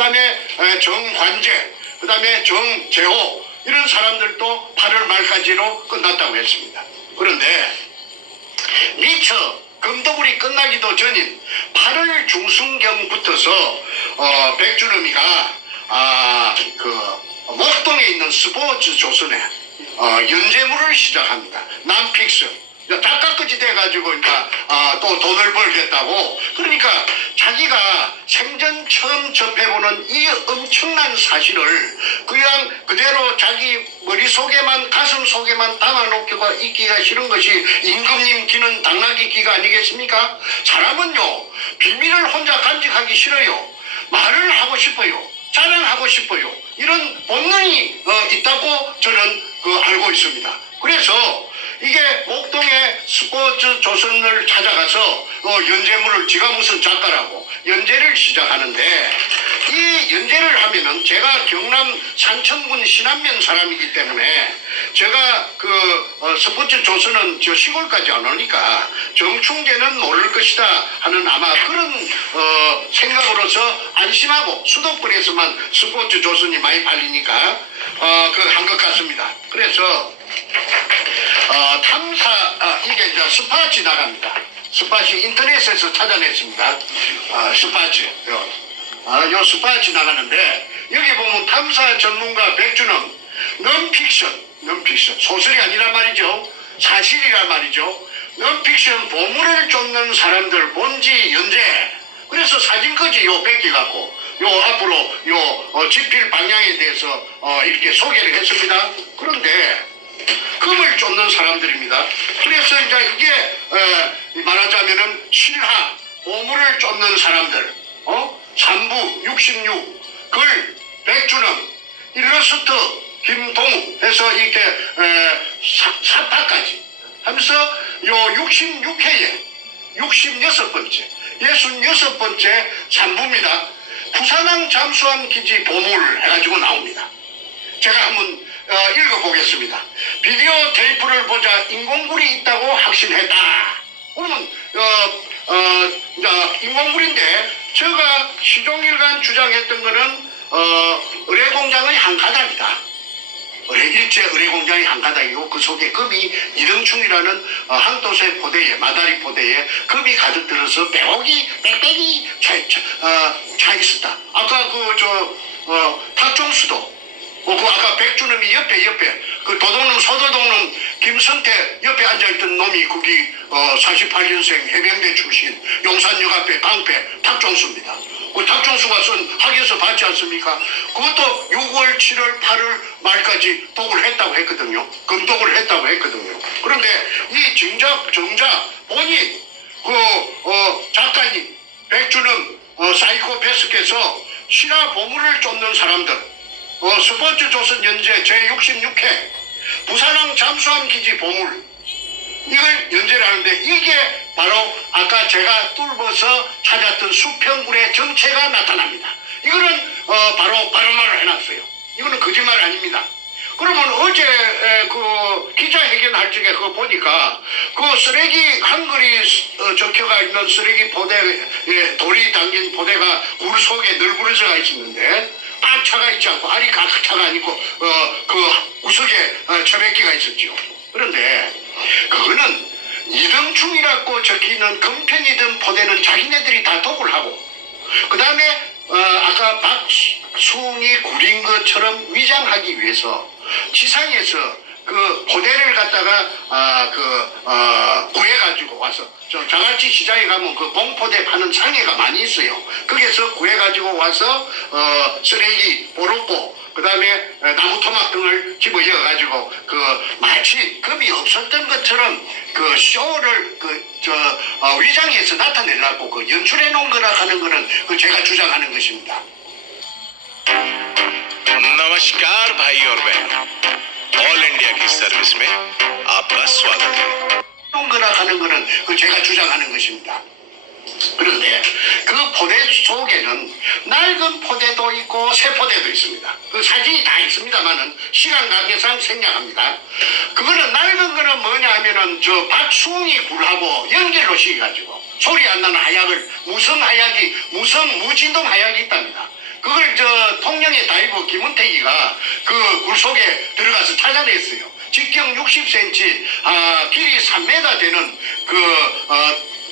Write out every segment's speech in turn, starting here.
다음에 정관재, 그 다음에 정재호 이런 사람들도 8월 말까지로 끝났다고 했습니다. 그런데 미처 금도굴이 끝나기도 전인 8월 중순경부터서 백주름이가 목동에 있는 스포츠 조선에 연재물을 시작합니다. 남픽션. 작가까지 돼가지고 또 돈을 벌겠다고. 그러니까 자기가 생전 처음 접해보는 이 엄청난 사실을 그냥 그대로 자기 머릿속에만 가슴 속에만 담아놓기가 있기가 싫은 것이 임금님 기는 당나귀 기가 아니겠습니까? 사람은요 비밀을 혼자 간직하기 싫어요. 말을 하고 싶어요. 자랑하고 싶어요. 이런 본능이 있다고 저는 알고 있습니다. 그래서 이게 목동의 스포츠 조선을 찾아가서 연재물을, 지가 무슨 작가라고 연재를 시작하는데, 이 연재를 하면은 제가 경남 산청군 신안면 사람이기 때문에 제가 스포츠 조선은 저 시골까지 안 오니까 정충재는 모를 것이다 하는 아마 그런 생각으로서 안심하고 수도권에서만 스포츠 조선이 많이 팔리니까 한 것 같습니다. 그래서 이게 이제 스파치 나갑니다. 스파치 인터넷에서 찾아냈습니다. 스파치. 요 스파치 나가는데, 여기 보면 탐사 전문가 백준영, 넌픽션. 소설이 아니란 말이죠. 사실이란 말이죠. 넌픽션 보물을 쫓는 사람들 본지 연재. 그래서 사진까지 요 뺏겨갖고, 요 앞으로 요 집필 방향에 대해서 이렇게 소개를 했습니다. 그런데 금을 쫓는 사람들입니다. 그래서 이제 이게 말하자면은 실하, 보물을 쫓는 사람들, 3부, 66, 글, 백준영, 일러스트, 김동우 해서 이렇게 사파까지 하면서 요 66회에 66번째 3부입니다. 부산항 잠수함 기지 보물 해가지고 나옵니다. 제가 한번 읽어보겠습니다. 비디오 테이프를 보자 인공물이 있다고 확신했다. 그러면 인공물인데, 제가 시종일관 주장했던 거는 의뢰공장의 한 가닥이다. 일제 의뢰공장의 한 가닥이고 그 속에 금이 이등충이라는 항도세 포대에, 마다리 포대에 금이 가득 들어서 빽빽이 차 있었다. 아까 탁종수도 아까 백준음이 옆에 도둑놈 서도둑놈 김선태 옆에 앉아있던 놈이 거기 48년생 해병대 출신 용산역 앞에 방패 탁종수입니다. 그 탁종수가 쓴 학에서 봤지 않습니까? 그것도 6월 7월 8월 말까지 독을 했다고 했거든요. 금독을 했다고 했거든요. 그런데 이 정작 본인 작가님 백준음 사이코패스께서 신화 보물을 쫓는 사람들, 스포츠 조선 연재 제66회 부산항 잠수함 기지 보물, 이걸 연재를 하는데, 이게 바로 아까 제가 뚫어서 찾았던 수평굴의 정체가 나타납니다. 이거는 바로 발언을 해놨어요. 이거는 거짓말 아닙니다. 그러면 어제 기자회견 할 적에 그거 보니까 쓰레기 한글이 적혀가 있는 쓰레기 포대에 돌이 담긴 포대가 물 속에 널브러져가 있었는데, 딱 차가 있지 않고 알이 가득 차가 아니고 구석에 처백기가 있었죠. 그런데 그거는 이등충이라고 적혀있는 금편이든 포대는 자기네들이 다 독을 하고, 그 다음에 아까 박수웅이 구린 것처럼 위장하기 위해서 지상에서 그 포대를 갖다가 구해가지고 와서, 자갈치 시장에 가면 그 봉포대 파는 상해가 많이 있어요. 거기서 구해가지고 와서 쓰레기, 보로꼬, 그 다음에 나무 토막 등을 집어넣어가지고 마치 금이 없었던 것처럼 쇼를 위장해서 나타내려고 연출해 놓은 거라 하는 거는 제가 주장하는 것입니다. नमस्कार भाई और बहनों, ऑल इंडिया की सर्विस में आपका स्वागत है. 거라 하는 거는 제가 주장하는 것입니다. 그런데 그 포대 속에는 낡은 포대도 있고 새 포대도 있습니다. 그 사진이 다 있습니다만은 시간 관계상 생략합니다. 그거는 낡은 거는 뭐냐 하면은 박수웅이 굴하고 연결로 시켜가지고 소리 안 나는 하약을 무진동 하약이 있답니다. 그걸 통영의 다이버 김은택이가 그 굴 속에 들어가서 찾아냈어요. 직경 60cm, 길이 3m 되는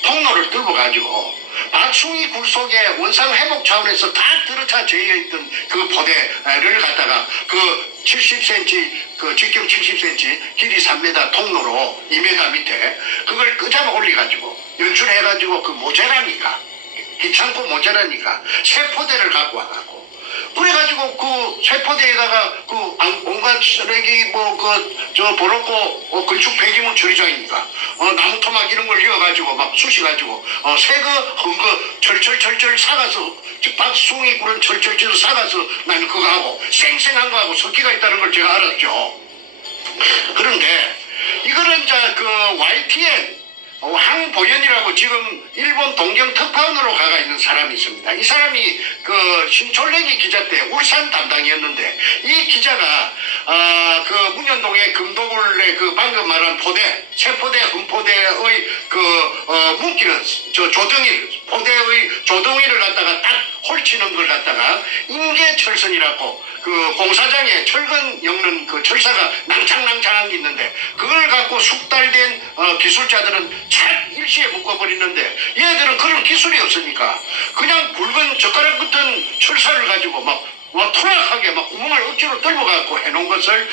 통로를 뚫어가지고 박숭이 굴 속에 원상 회복 차원에서 다 들어차 재어있던 그 포대를 갖다가 그 70cm, 직경 70cm, 길이 3m 통로로 2m 밑에 그걸 끄잡아 올려가지고 연출해가지고 그 모자라니까, 귀찮고 모자라니까 새 포대를 갖고 와갖고 그래가지고 그 쇠포대에다가 그 온갖 쓰레기 버렸고 건축 폐기물 처리장이니까 나무 토막 이런 걸 이어가지고 막 쑤셔가지고 새거 헝거 철철철철 사가서 박숭이 굴은 철철철 사가서 나는 그거 하고 생생한 거하고 섞기가 있다는 걸 제가 알았죠. 그런데 이거는 그 YTN 황보현이라고 지금 일본 동경 특파원으로 가가 있는 사람이 있습니다. 이 사람이 그 신촌래기 기자 때 울산 담당이었는데 이 기자가 그 문현동의 금도굴의 그 방금 말한 포대, 세포대, 흠포대의 묶이는 조덩이, 포대의 조덩이를 갖다가 딱 홀치는 걸 갖다가 인계철선이라고 그 공사장에 철근 엮는 그 철사가 낭창낭창한 게 있는데 그걸 갖고 숙달된 기술자들은 착 일시에 묶어버리는데 얘들은 그런 기술이 없으니까 그냥 굵은 젓가락 같은 철사를 가지고 막 투락하게 막 구멍을 억지로 뚫어갖고 해놓은 것을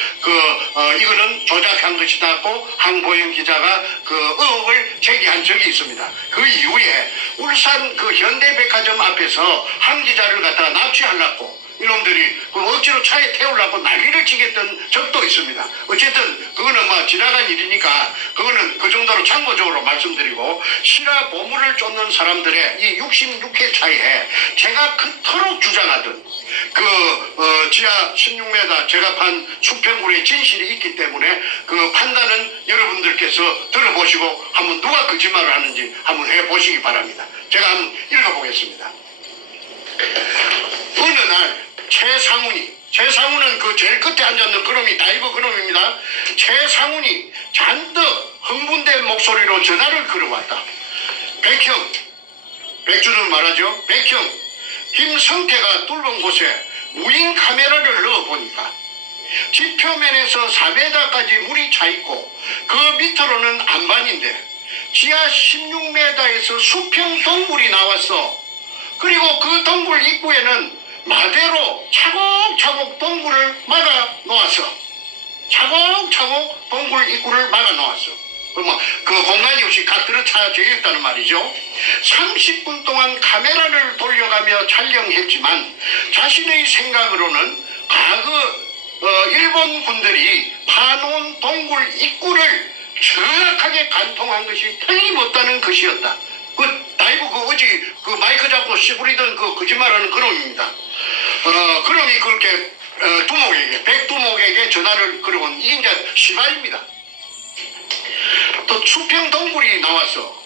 이거는 조작한 것이다고 황보영 기자가 그 의혹을 제기한 적이 있습니다. 그 이후에 울산 그 현대백화점 앞에서 한 기자를 갖다가 납치하려고 이놈들이 억지로 차에 태우려고 난리를 치겠던 적도 있습니다. 어쨌든 그거는 지나간 일이니까 그거는 그 정도로 참고적으로 말씀드리고, 실화 보물을 쫓는 사람들의 이 66회 차이에 제가 그토록 주장하던 지하 16m 제가 판 수평굴의 진실이 있기 때문에 그 판단은 여러분들께서 들어보시고 한번 누가 거짓말을 하는지 한번 해보시기 바랍니다. 제가 한번 읽어보겠습니다. 어느 날 최상훈은 그 제일 끝에 앉았는 그놈이 다이버 그놈입니다. 최상훈이 잔뜩 흥분된 목소리로 전화를 걸어왔다. 백형, 백주는 말하죠. 백형, 김성태가 뚫은 곳에 무인 카메라를 넣어보니까 지표면에서 4m까지 물이 차있고 그 밑으로는 안반인데 지하 16m에서 수평 동굴이 나왔어. 그리고 그 동굴 입구에는 마대로 차곡차곡 동굴을 막아 놓았어. 차곡차곡 동굴 입구를 막아 놓았어. 그 공간이 없이 각 들어차져 있다는 말이죠. 30분 동안 카메라를 돌려가며 촬영했지만 자신의 생각으로는 과거 일본 군들이 파놓은 동굴 입구를 정확하게 관통한 것이 틀림없다는 것이었다. 다이브 어제 마이크 잡고 씨부리던 거짓말하는 그놈입니다. 그놈이 그렇게 백두목에게 전화를 걸어온 이게 이제 시발입니다. 또 수평 동굴이 나왔어.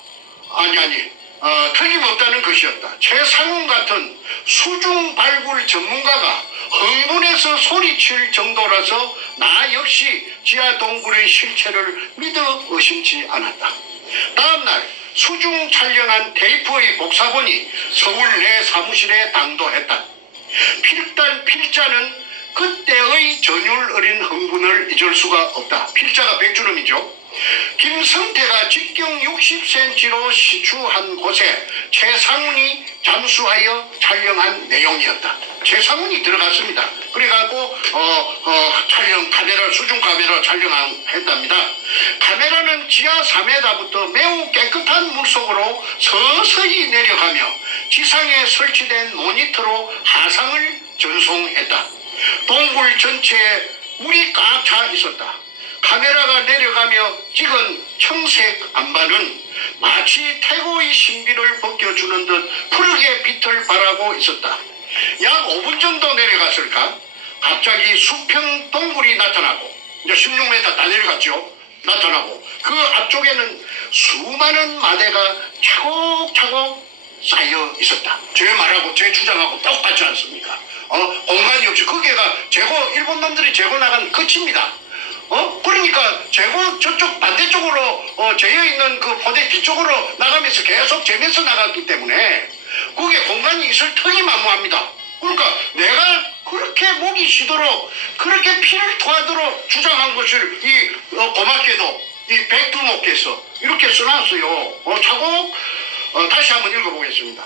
틀림없다는 것이었다. 최상훈 같은 수중 발굴 전문가가 흥분해서 소리칠 정도라서 나 역시 지하 동굴의 실체를 믿어 의심치 않았다. 다음날 수중 촬영한 테이프의 복사본이 서울 내 사무실에 당도했다. 필자는 그때의 전율 어린 흥분을 잊을 수가 없다. 필자가 백주름이죠. 김성태가 직경 60cm로 시추한 곳에 최상훈이 잠수하여 촬영한 내용이었다. 최상훈이 들어갔습니다. 그래갖고 수중 카메라 촬영했답니다. 카메라는 지하 4m부터 매우 깨끗한 물속으로 서서히 내려가며 지상에 설치된 모니터로 하상을 전송했다. 동굴 전체에 물이 꽉 차 있었다. 카메라가 내려가며 찍은 청색 안반은 마치 태고의 신비를 벗겨주는 듯 푸르게 빛을 발하고 있었다. 약 5분 정도 내려갔을까? 갑자기 수평 동굴이 나타나고 이제 16m 다 내려갔죠. 나타나고 그 앞쪽에는 수많은 마대가 차곡차곡 쌓여 있었다. 제 말하고 제 주장하고 똑같지 않습니까? 공간이 없이 거기가 일본 놈들이 재고 나간 끝입니다. 그러니까 저쪽 반대쪽으로 재어 있는 그 포대 뒤쪽으로 나가면서 계속 재면서 나갔기 때문에 그게 공간이 있을 턱이 만무합니다. 그러니까 내가 그렇게 목이 쉬도록 그렇게 피를 토하도록 주장한 것을 고맙게도 이 백두목께서 이렇게 써놨어요. 차곡 다시 한번 읽어보겠습니다.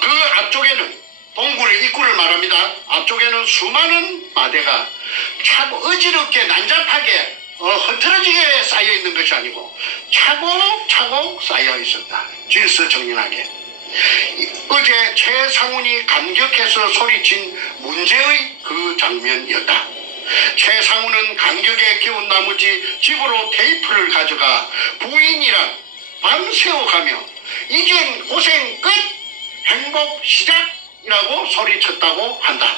그 앞쪽에는 동굴의 입구를 말합니다. 앞쪽에는 수많은 마대가 참 어지럽게 난잡하게 흐트러지게 쌓여 있는 것이 아니고 차곡차곡 쌓여 있었다. 질서정연하게. 어제 최상훈이 감격해서 소리친 문제의 그 장면이었다. 최상훈은 감격에 기운 나머지 집으로 테이프를 가져가 부인이랑 밤새워가며 이젠 고생 끝! 행복 시작이라고 소리쳤다고 한다.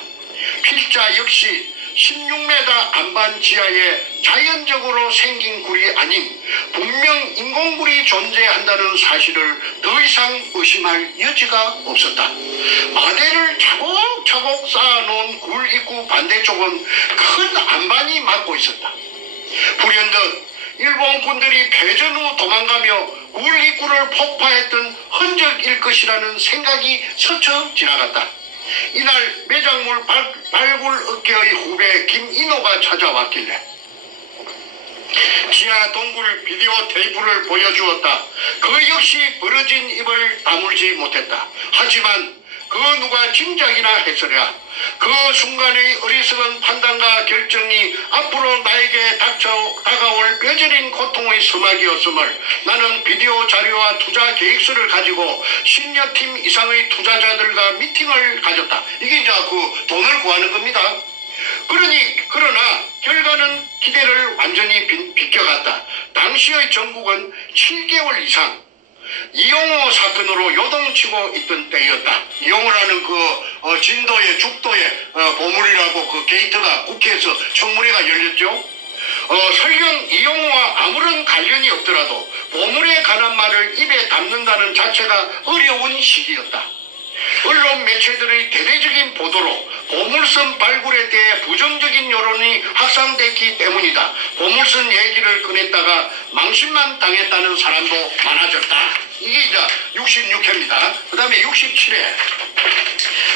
필자 역시 16m 안반 지하에 자연적으로 생긴 굴이 아닌 분명 인공굴이 존재한다는 사실을 더 이상 의심할 여지가 없었다. 마대를 차곡차곡 쌓아놓은 굴 입구 반대쪽은 큰 안반이 막고 있었다. 불현듯 일본 군들이 패전 후 도망가며 굴 입구를 폭파했던 흔적일 것이라는 생각이 스쳐 지나갔다. 이날 매장물 발굴 업계의 후배 김인호가 찾아왔길래 지하 동굴 비디오 테이프를 보여주었다. 그 역시 벌어진 입을 다물지 못했다. 하지만 그 누가 짐작이나 했으랴. 그 순간의 어리석은 판단과 결정이 앞으로 나에게 다가올 뼈저린 고통의 서막이었음을 나는 비디오 자료와 투자 계획서를 가지고 10여 팀 이상의 투자자들과 미팅을 가졌다. 이게 이제 그 돈을 구하는 겁니다. 그러나 결과는 기대를 완전히 비껴갔다. 당시의 전국은 7개월 이상 이용호 사건으로 요동치고 있던 때였다. 이용호라는 진도의 죽도의 보물이라고 그 게이트가 국회에서 청문회가 열렸죠. 설령 이용호와 아무런 관련이 없더라도 보물에 관한 말을 입에 담는다는 자체가 어려운 시기였다. 언론 매체들의 대대적인 보도로 보물선 발굴에 대해 부정적인 여론이 확산됐기 때문이다. 보물선 얘기를 꺼냈다가 망신만 당했다는 사람도 많아졌다. 이게 이제 66회입니다. 그 다음에 67회.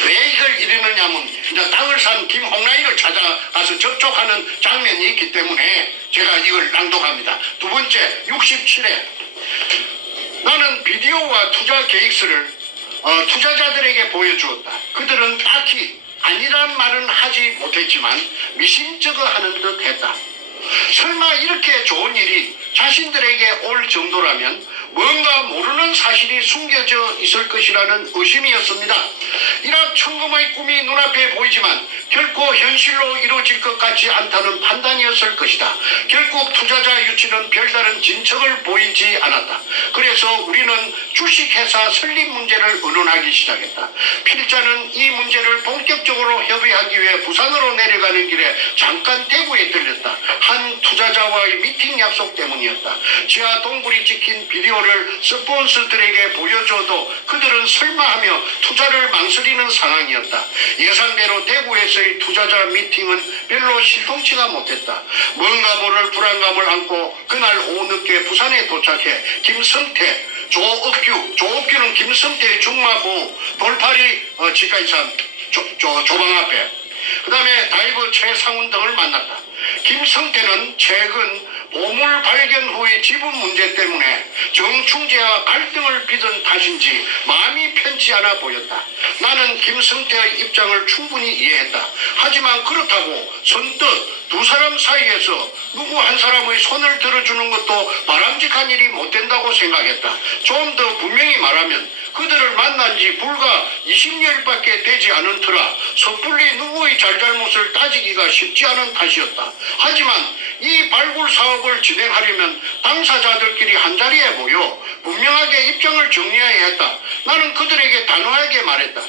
왜 이걸 이러느냐면 이제 땅을 산 김홍라이를 찾아가서 접촉하는 장면이 있기 때문에 제가 이걸 낭독합니다. 두 번째 67회. 나는 비디오와 투자 계획서를 투자자들에게 보여주었다. 그들은 딱히 아니란 말은 하지 못했지만 미심쩍어 하는 듯 했다. 설마 이렇게 좋은 일이 자신들에게 올 정도라면 뭔가 모르는 사실이 숨겨져 있을 것이라는 의심이었습니다. 일확천금의 꿈이 눈앞에 보이지만 결코 현실로 이루어질 것 같지 않다는 판단이었을 것이다. 결국 투자자 유치는 별다른 진척을 보이지 않았다. 그래서 우리는 주식회사 설립 문제를 의논하기 시작했다. 필자는 이 문제를 본격적으로 협의하기 위해 부산으로 내려가는 길에 잠깐 대구에 들렸다. 한 투자자와의 미팅 약속 때문이었다. 지하 동굴이 찍힌 비디오를 스폰서들에게 보여줘도 그들은 설마하며 투자를 망설이는 상황이었다. 예상대로 대구에서의 투자자 미팅은 별로 실통치가 못했다. 뭔가 모를 불안감을 안고 그날 오후 늦게 부산에 도착해 김성태, 조업규는 김성태의 중마고 돌파리 지가이산 조방 앞에 그 다음에 다이버 최상훈 등을 만났다. 김성태는 최근 보물 발견 후의 지분 문제 때문에 정충재와 갈등을 빚은 탓인지 마음이 편치 않아 보였다. 나는 김성태의 입장을 충분히 이해했다. 하지만 그렇다고 선뜻 두 사람 사이에서 누구 한 사람의 손을 들어주는 것도 바람직한 일이 못 된다고 생각했다. 좀 더 분명히 말하면 그들을 만난 지 불과 20여일밖에 되지 않은 터라 섣불리 누구의 잘잘못을 따지기가 쉽지 않은 탓이었다. 하지만 이 발굴 사업을 진행하려면 당사자들끼리 한자리에 모여 분명하게 입장을 정리해야 했다. 나는 그들에게 단호하게 말했다.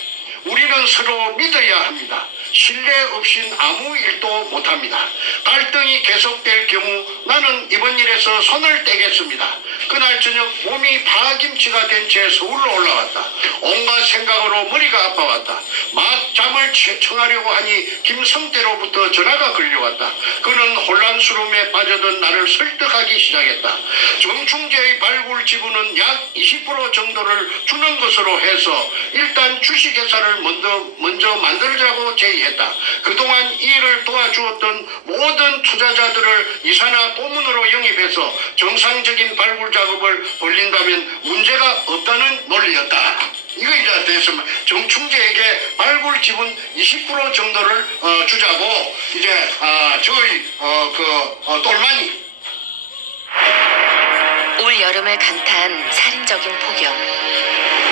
우리는 서로 믿어야 합니다. 신뢰 없인 아무 일도 못합니다. 갈등이 계속될 경우 나는 이번 일에서 손을 떼겠습니다. 그날 저녁 몸이 파김치가 된 채 서울로 올라왔다. 온갖 생각으로 머리가 아파왔다. 막 잠을 청하려고 하니 김성태로부터 전화가 걸려왔다. 그는 혼란스러움에 빠져든 나를 설득하기 시작했다. 정충재의 발굴 지분은 약 20% 정도를 주는 것으로 해서 일단 주식회사를 먼저 만들자고 제의했다. 그동안 이 일을 도와주었던 모든 투자자들을 이사나 고문으로 영입해서 정상적인 발굴 작업을 벌린다면 문제가 없다는 논리였다. 이거 이제 대해서 정충재에게 발굴 지분 20% 정도를 주자고 이제 저희 똘마니 올 여름을 강타한 살인적인 폭염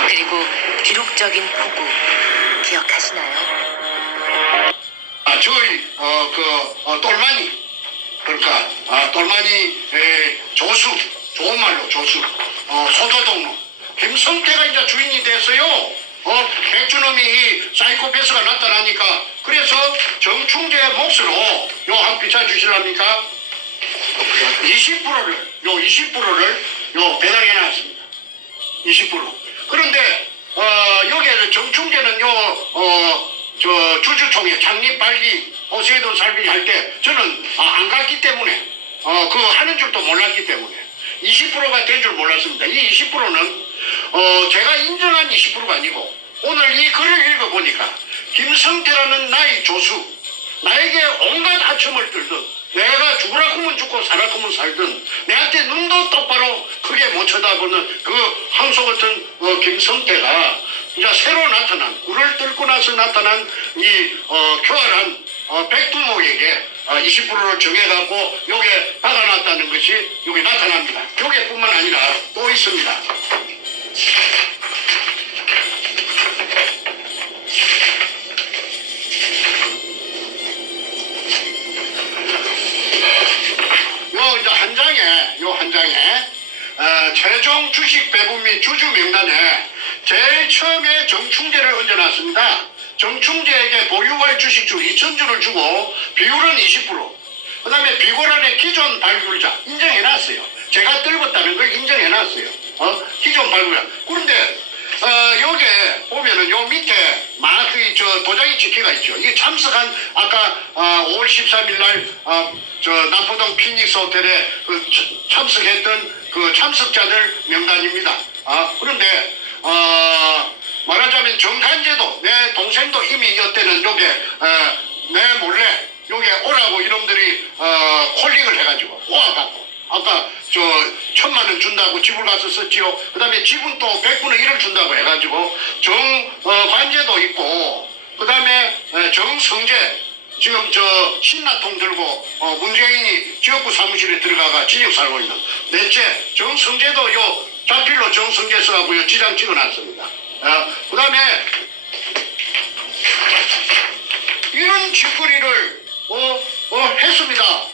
그리고 기록적인 폭우 기억하시나요? 저희 똘마니 그러니까 똘마니 조수 좋은 말로 조수 소도동로 김성태가 이제 주인이 됐어요. 백준엄이 이 사이코패스가 나타나니까 그래서 정충재 몫으로 요 한 비춰 주실랍니까? 20%를 배당해 놨습니다. 20%. 그런데 여기에 정충재는 주주총회 창립 발기 호세도 살비 할 때 저는 안 갔기 때문에 그거 하는 줄도 몰랐기 때문에 20%가 된 줄 몰랐습니다. 이 20%는 제가 인정한 20%가 아니고 오늘 이 글을 읽어보니까 김성태라는 나의 조수 나에게 온갖 하청을 들든 내가 죽으라 하면 죽고 살라 하면 살든 내한테 눈도 똑바로 크게 못 쳐다보는 그 항소 같은 김성태가 이제 새로 나타난 굴을 뚫고 나서 나타난 이 교활한 백두목에게 20%를 정해갖고 요게 박아놨다는 것이 여기 나타납니다. 요게뿐만 아니라 또 있습니다. 요 한 장에 최종 주식 배분 및 주주 명단에 제일 처음에 정충재를 얹어놨습니다. 정충재에게 보유할 주식주 2,000주를 주고 비율은 20%. 그 다음에 비고란의 기존 발굴자 인정해놨어요. 제가 떨궜다는 걸 인정해놨어요. 기존 발굴자. 그런데 요게 보면은 요 밑에 마크의 도장이 찍혀가 있죠. 이게 참석한 아까 5월 13일 날 남포동 피닉스 호텔에 참석했던 그 참석자들 명단입니다. 그런데 말하자면 정간제도 내 동생도 이미 이때는 요게 내 몰래 요게 오라고 이놈들이 콜링을 해가지고 모아갖고 아까 1,000만 원 준다고 집을 가서 썼지요. 그 다음에 집은 또 100분의 1을 준다고 해가지고 정관제도 있고 그 다음에 정성재 지금 신라통 들고 문재인이 지역구 사무실에 들어가가 진역 살고 있는 넷째 정성재도 요 자필로 정성재 써가고요 지장 찍어놨습니다. 그 다음에 이런 짓거리를 했습니다.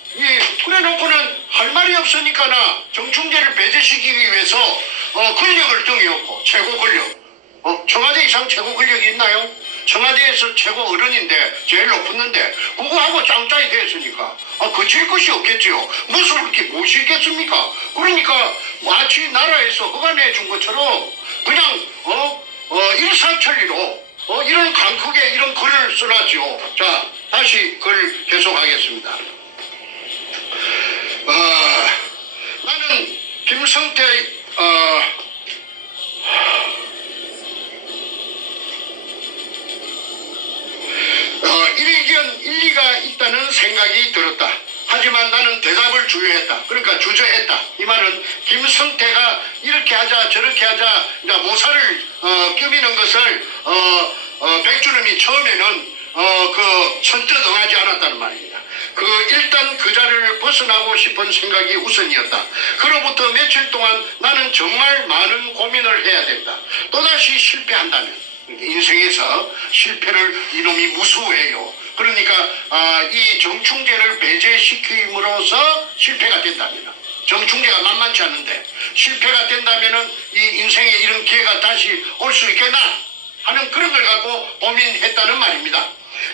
그래 놓고는 할 말이 없으니까나 정충재를 배제시키기 위해서 권력을 등에업고 최고 권력 청와대 이상 최고 권력이 있나요? 청와대에서 최고 어른인데 제일 높았는데 그거하고 짱짱이 됐으니까 거칠 것이 없겠지요. 무엇을 그렇게 모시겠습니까? 그러니까 마치 나라에서 허가내 준 것처럼 그냥 일사천리로 이런 강크게 이런 글을 써놨죠. 자 다시 글 계속하겠습니다. 나는 김성태 일리가 있다는 생각이 들었다. 하지만 나는 대답을 주저했다. 그러니까 주저했다. 이 말은 김성태가 이렇게 하자 저렇게 하자 모사를 껴미는 것을 백준엄이 처음에는 선뜻 응하지 않았다는 말입니다. 일단 그 자리를 벗어나고 싶은 생각이 우선이었다. 그로부터 며칠 동안 나는 정말 많은 고민을 해야 된다. 또다시 실패한다면 인생에서 실패를 이놈이 무수해요. 그러니까 이 정충재를 배제시킴으로써 실패가 된다면 정충재가 만만치 않은데 실패가 된다면 이 인생에 이런 기회가 다시 올 수 있겠나 하는 그런 걸 갖고 고민했다는 말입니다.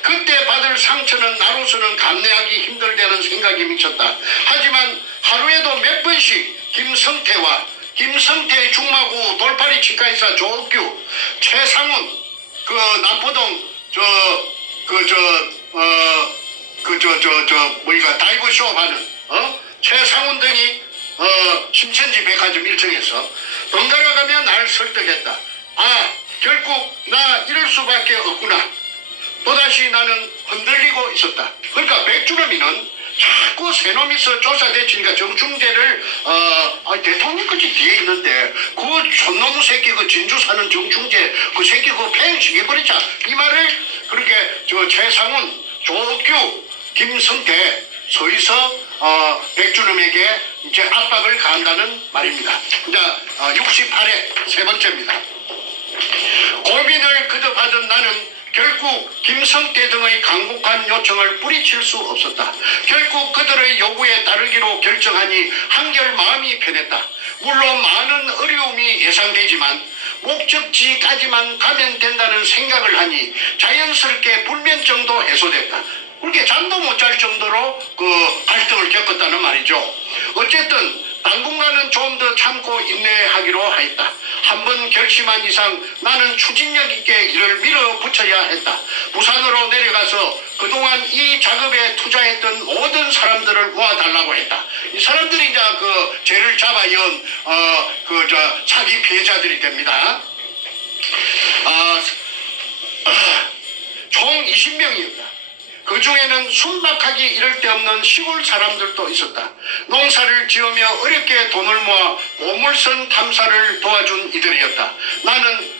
그때 받을 상처는 나로서는 감내하기 힘들다는 생각이 미쳤다. 하지만 하루에도 몇 번씩 김성태 중마구 돌파리 치과의사 조옥규, 최상훈, 그 남포동 다이브 쇼하는 최상훈 등이 신천지 백화점 1층에서 번갈아 가며 날 설득했다. 아, 결국 나 이럴 수밖에 없구나. 또다시 나는 흔들리고 있었다. 그러니까 백주름이는 자꾸 새놈이서 조사대치니까 정충재를 대통령까지 뒤에 있는데 그 촌놈 새끼 그 진주 사는 정충재 그 새끼 그 팽 죽여버리자 이 말을 그렇게 최상훈, 조옥규, 김성태 서희서 백주름에게 이제 압박을 가한다는 말입니다. 자, 68회 세 번째입니다. 고민을 거듭하던 나는 결국 김성태 등의 강국한 요청을 뿌리칠 수 없었다. 결국 그들의 요구에 따르기로 결정하니 한결 마음이 편했다. 물론 많은 어려움이 예상되지만 목적지까지만 가면 된다는 생각을 하니 자연스럽게 불면증도 해소됐다. 그렇게 잠도 못 잘 정도로 그 갈등을 겪었다는 말이죠. 어쨌든 당분간은 좀 더 참고 인내하기로 하였다. 한번 결심한 이상 나는 추진력 있게 이를 밀어붙여야 했다. 부산으로 내려가서 그동안 이 작업에 투자했던 모든 사람들을 모아달라고 했다. 이 사람들이 이제 그 죄를 잡아연 사기 피해자들이 됩니다. 총 20명이었다. 그 중에는 순박하기 이를 데 없는 시골 사람들도 있었다. 농사를 지으며 어렵게 돈을 모아 보물선 탐사를 도와준 이들이었다. 나는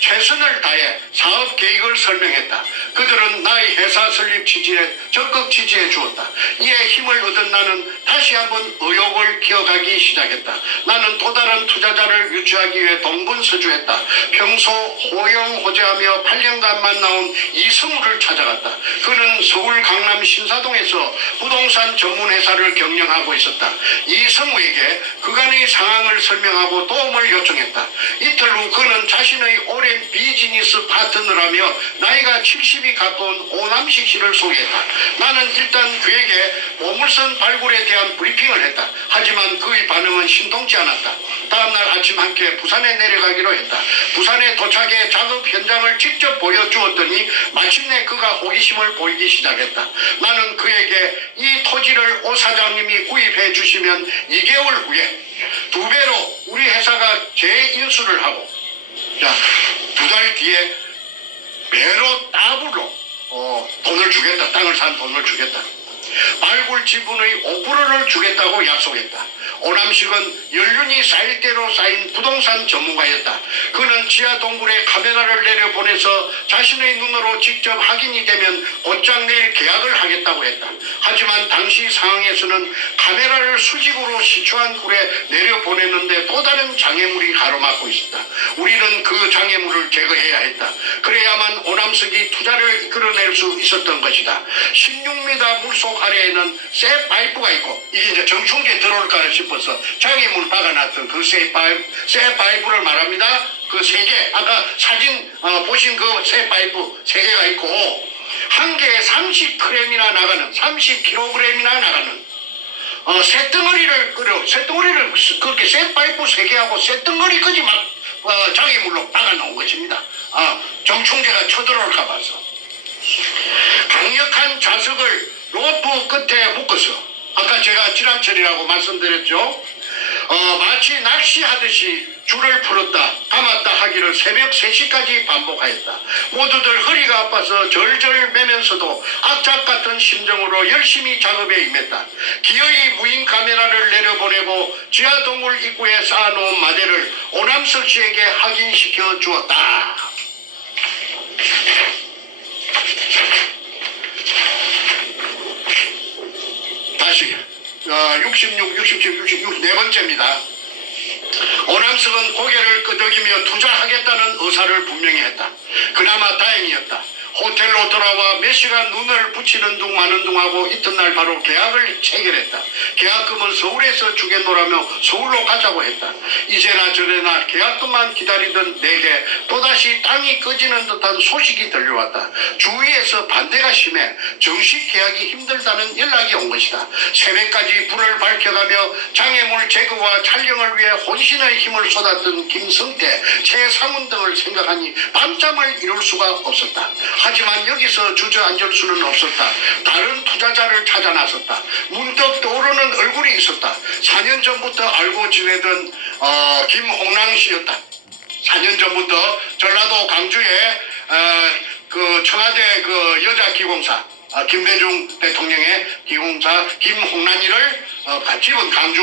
최선을 다해 사업 계획을 설명했다. 그들은 나의 회사 설립 취지에 적극 지지해 주었다. 이에 힘을 얻은 나는 다시 한번 의욕을 키워가기 시작했다. 나는 또 다른 투자자를 유치하기 위해 동분서주했다. 평소 호영호재하며 8년간 만나온 이승우를 찾아갔다. 그는 서울 강남 신사동에서 부동산 전문회사를 경영하고 있었다. 이승우에게 그간의 상황을 설명하고 도움을 요청했다. 이틀 후 그는 자신의 오랜 비즈니스 파트너라며 나이가 70이 가까운 오남식 씨를 소개했다. 나는 일단 그에게 보물선 발굴에 대한 브리핑을 했다. 하지만 그의 반응은 심통치 않았다. 다음날 아침 함께 부산에 내려가기로 했다. 부산에 도착해 작업 현장을 직접 보여주었더니 마침내 그가 호기심을 보이기 시작했다. 나는 그에게 이 토지를 오 사장님이 구입해 주시면 2개월 후에 2배로 우리 회사가 재인수를 하고 자, 2달 뒤에 배로 더블로 돈을 주겠다. 땅을 산 돈을 주겠다. 발굴 지분의 5%를 주겠다고 약속했다. 오남식은 연륜이 쌓일 대로 쌓인 부동산 전문가였다. 그는 지하 동굴에 카메라를 내려보내서 자신의 눈으로 직접 확인이 되면 곧장 내일 계약을 하겠다고 했다. 하지만 당시 상황에서는 카메라를 수직으로 시추한 굴에 내려보내는데 또 다른 장애물이 가로막고 있었다. 우리는 그 장애물을 제거해야 했다. 그래야만 오남석이 투자를 이끌어낼 수 있었던 것이다. 16m 물속 아래에는 쇠 파이프가 있고 이게 이제 정충기에 들어올까 싶어서 장애물 박아놨던 그 쇠 파이프를 말합니다. 그 3개 아까 사진 보신 그 쇠 파이프 3개가 있고 한 개에 30g이나 나가는 30kg이나 나가는 쇠덩어리를 그렇게 쇠 파이프 3개하고 쇠덩어리까지 막 장애물로 박아놓은 것입니다. 정충제가 쳐들어올까 봐서 강력한 자석을 로프 끝에 묶어서 아까 제가 지람철이라고 말씀드렸죠. 마치 낚시하듯이 줄을 풀었다 감았다 하기를 새벽 3시까지 반복하였다. 모두들 허리가 아파서 절절 매면서도 악착 같은 심정으로 열심히 작업에 임했다. 기어이 무인 카메라를 내려보내고 지하동굴 입구에 쌓아놓은 마대를 오남석 씨에게 확인시켜 주었다. 다시 66, 67, 66 네 번째입니다. 오남석은 고개를 끄덕이며 투자하겠다는 의사를 분명히 했다. 그나마 다행이었다. 호텔로 돌아와 몇 시간 눈을 붙이는 둥 마는 둥하고 이튿날 바로 계약을 체결했다. 계약금은 서울에서 주겠노라며 서울로 가자고 했다. 이제나 저래나 계약금만 기다리던 내게 또다시 또다시 땅이 꺼지는 듯한 소식이 들려왔다. 주위에서 반대가 심해 정식 계약이 힘들다는 연락이 온 것이다. 새벽까지 불을 밝혀가며 장애물 제거와 촬영을 위해 혼신의 힘을 쏟았던 김성태, 최상훈 등을 생각하니 밤잠을 이룰 수가 없었다. 하지만 여기서 주저앉을 수는 없었다. 다른 투자자를 찾아 나섰다. 문득 떠오르는 얼굴이 있었다. 4년 전부터 알고 지내던 김홍랑 씨였다. 4년 전부터 전라도 강주에 그 청와대 그 여자 기공사 김대중 대통령의 기공사 김홍란이를 집은 강주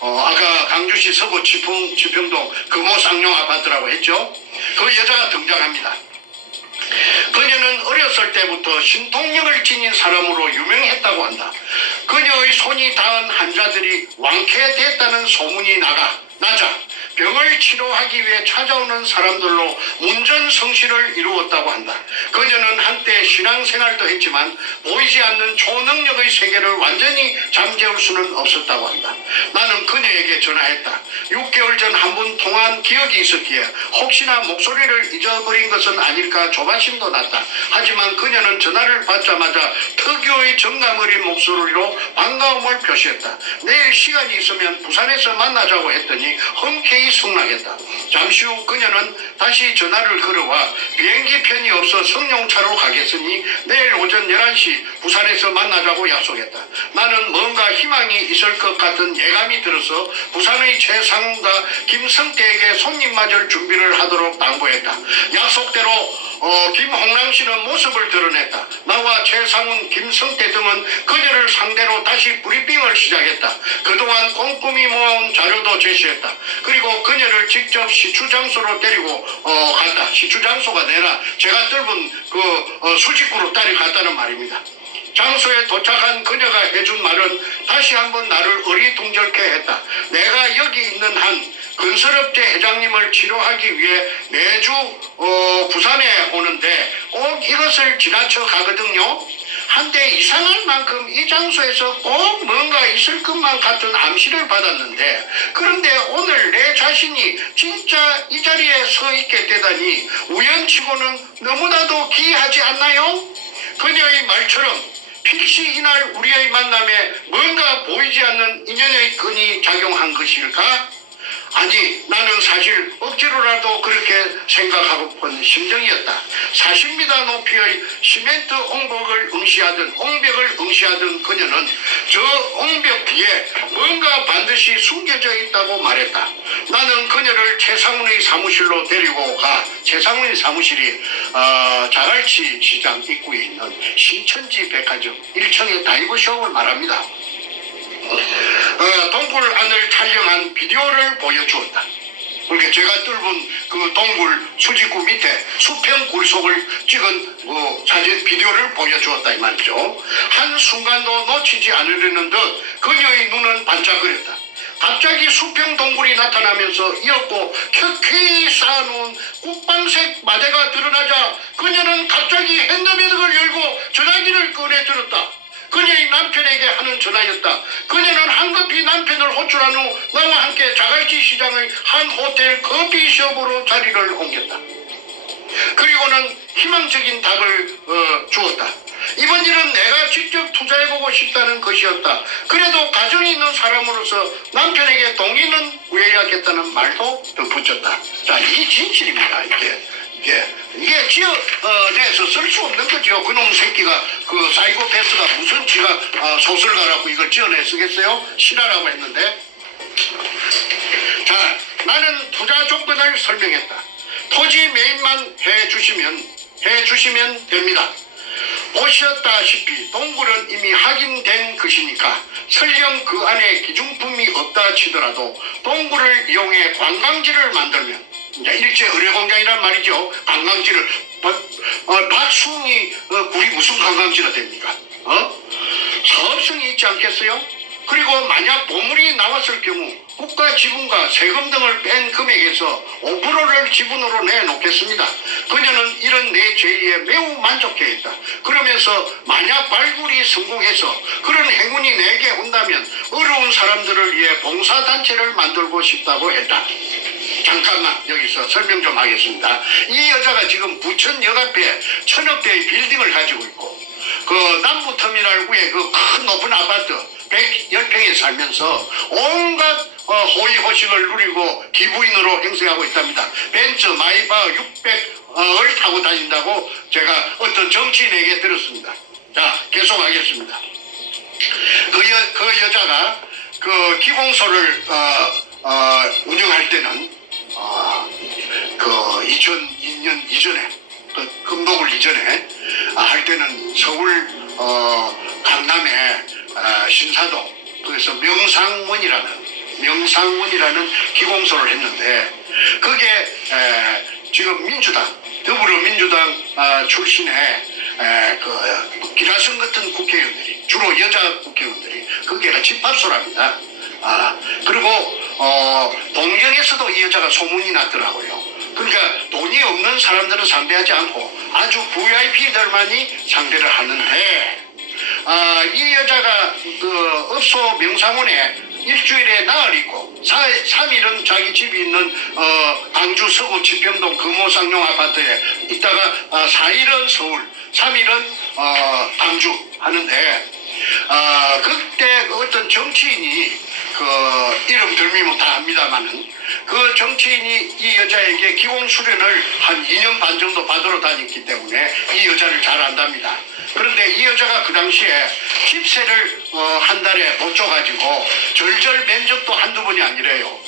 아까 강주시 서구 지평동 금호쌍용 아파트라고 했죠. 그 여자가 등장합니다. 그녀는 어렸을 때부터 신통력을 지닌 사람으로 유명했다고 한다. 그녀의 손이 닿은 환자들이 완쾌됐다는 소문이 나자 병을 치료하기 위해 찾아오는 사람들로 문전성시를 이루었다고 한다. 그녀는 한때 신앙생활도 했지만 보이지 않는 초능력의 세계를 완전히 잠재울 수는 없었다고 한다. 나는 그녀에게 전화했다. 6개월 전 한 번 통화한 기억이 있었기에 혹시나 목소리를 잊어버린 것은 아닐까 조바심도 났다. 하지만 그녀는 전화를 받자마자 특유의 정감 어린 목소리로 반가움을 표시했다. 내일 시간이 있으면 부산에서 만나자고 했더니 흔쾌히 승낙했다. 잠시 후 그녀는 다시 전화를 걸어와 비행기 편이 없어 성룡차로 가겠으니 내일 오전 11시 부산에서 만나자고 약속했다. 나는 뭔가 희망이 있을 것 같은 예감이 들어서 부산의 최상훈과 김성태에게 손님 맞을 준비를 하도록 당부했다. 약속대로 김홍랑 씨는 모습을 드러냈다. 나와 최상훈, 김성태 등은 그녀를 상대로 다시 브리핑을 시작했다. 그동안 꼼꼼히 모아온 자료도 제시했다. 그리고 그녀를 직접 시추 장소로 데리고 갔다. 시추 장소가 아니라 제가 뜰은 그 수직구로 따라갔다는 말입니다. 장소에 도착한 그녀가 해준 말은 다시 한번 나를 어리둥절케 했다. 내가 여기 있는 한 건설업체 회장님을 치료하기 위해 매주 부산에 오는데 꼭 이것을 지나쳐 가거든요. 한때 이상할 만큼 이 장소에서 꼭 뭔가 있을 것만 같은 암시를 받았는데 그런데 오늘 내 자신이 진짜 이 자리에 서 있게 되다니 우연치고는 너무나도 기이하지 않나요? 그녀의 말처럼 필시 이날 우리의 만남에 뭔가 보이지 않는 인연의 끈이 작용한 것일까? 아니, 나는 사실 억지로라도 그렇게 생각하고픈 심정이었다. 40m 높이의 시멘트 옹벽을 응시하던 그녀는 저 옹벽 뒤에 뭔가 반드시 숨겨져 있다고 말했다. 나는 그녀를 최상훈의 사무실로 데리고 가 최상훈의 사무실이 자갈치 시장 입구에 있는 신천지 백화점 1층의 다이브숍을 말합니다. 동굴 안을 촬영한 비디오를 보여주었다. 그러니까 제가 뚫은 그 동굴 수직구 밑에 수평 구리속을 찍은 사진 비디오를 보여주었다 이 말이죠. 한순간도 놓치지 않으려는 듯 그녀의 눈은 반짝거렸다. 갑자기 수평 동굴이 나타나면서 이었고 켜켜이 쌓아놓은 국방색 마대가 드러나자 그녀는 갑자기 핸드백을 열고 전화기를 꺼내 들었다. 그녀의 남편에게 하는 전화였다. 그녀는 황급히 남편을 호출한 후 나와 함께 자갈치 시장의 한 호텔 커피숍으로 자리를 옮겼다. 그리고는 희망적인 답을 주었다. 이번 일은 내가 직접 투자해보고 싶다는 것이었다. 그래도 가정이 있는 사람으로서 남편에게 동의는 구해야겠다는 말도 덧붙였다. 자, 이게 진실입니다. 이게 지어내서 쓸 수 없는 거죠. 그놈 새끼가 그 사이코패스가 무슨 지가 소설가라고 이걸 지어내 쓰겠어요? 실화라고 했는데. 자, 나는 투자 조건을 설명했다. 토지 매입만 해주시면 됩니다. 보셨다시피 동굴은 이미 확인된 것이니까 설령 그 안에 기중품이 없다 치더라도 동굴을 이용해 관광지를 만들면 이제 일제 의뢰공장이란 말이죠. 관광지를 박숭이 굴이 무슨 관광지가 됩니까? 사업성이 있지 않겠어요? 그리고 만약 보물이 나왔을 경우 국가 지분과 세금 등을 뺀 금액에서 5%를 지분으로 내놓겠습니다. 그녀는 이런 내 제의에 매우 만족해했다. 그러면서 만약 발굴이 성공해서 그런 행운이 내게 온다면 어려운 사람들을 위해 봉사단체를 만들고 싶다고 했다. 잠깐만 여기서 설명 좀 하겠습니다. 이 여자가 지금 부천 역 앞에 1,000억대의 빌딩을 가지고 있고 그 남부터미널구에 그 큰 높은 아파트 110평에 살면서 온갖 호의호식을 누리고 기부인으로 행세하고 있답니다. 벤츠 마이바 600을 타고 다닌다고 제가 어떤 정치인에게 들었습니다. 자, 계속하겠습니다. 그 여자가 그 기공소를 운영할 때는 그 2002년 이전에 그 금독을 이전에 할 때는 서울 강남에 신사동 그래서 명상원이라는 기공소를 했는데 그게 지금 더불어민주당 출신의 그 기라성 같은 국회의원들이 주로 여자 국회의원들이 거기가 집합소랍니다. 그리고 동경에서도 이 여자가 소문이 났더라고요. 그러니까 돈이 없는 사람들은 상대하지 않고 아주 VIP들만이 상대를 하는데 이 여자가 그 업소 명상원에 일주일에 나흘 있고 3일은 자기 집이 있는 광주 서구 지평동 금호상용 아파트에 있다가 4일은 서울 3일은 광주 하는데 그때 어떤 정치인이 그 이름 들미면 다 합니다만은 그 정치인이 이 여자에게 기공 수련을 한 2년 반 정도 받으러 다녔기 때문에 이 여자를 잘 안답니다. 그런데 이 여자가 그 당시에 집세를 한 달에 못 줘가지고 절절 면접도 한두 번이 아니래요.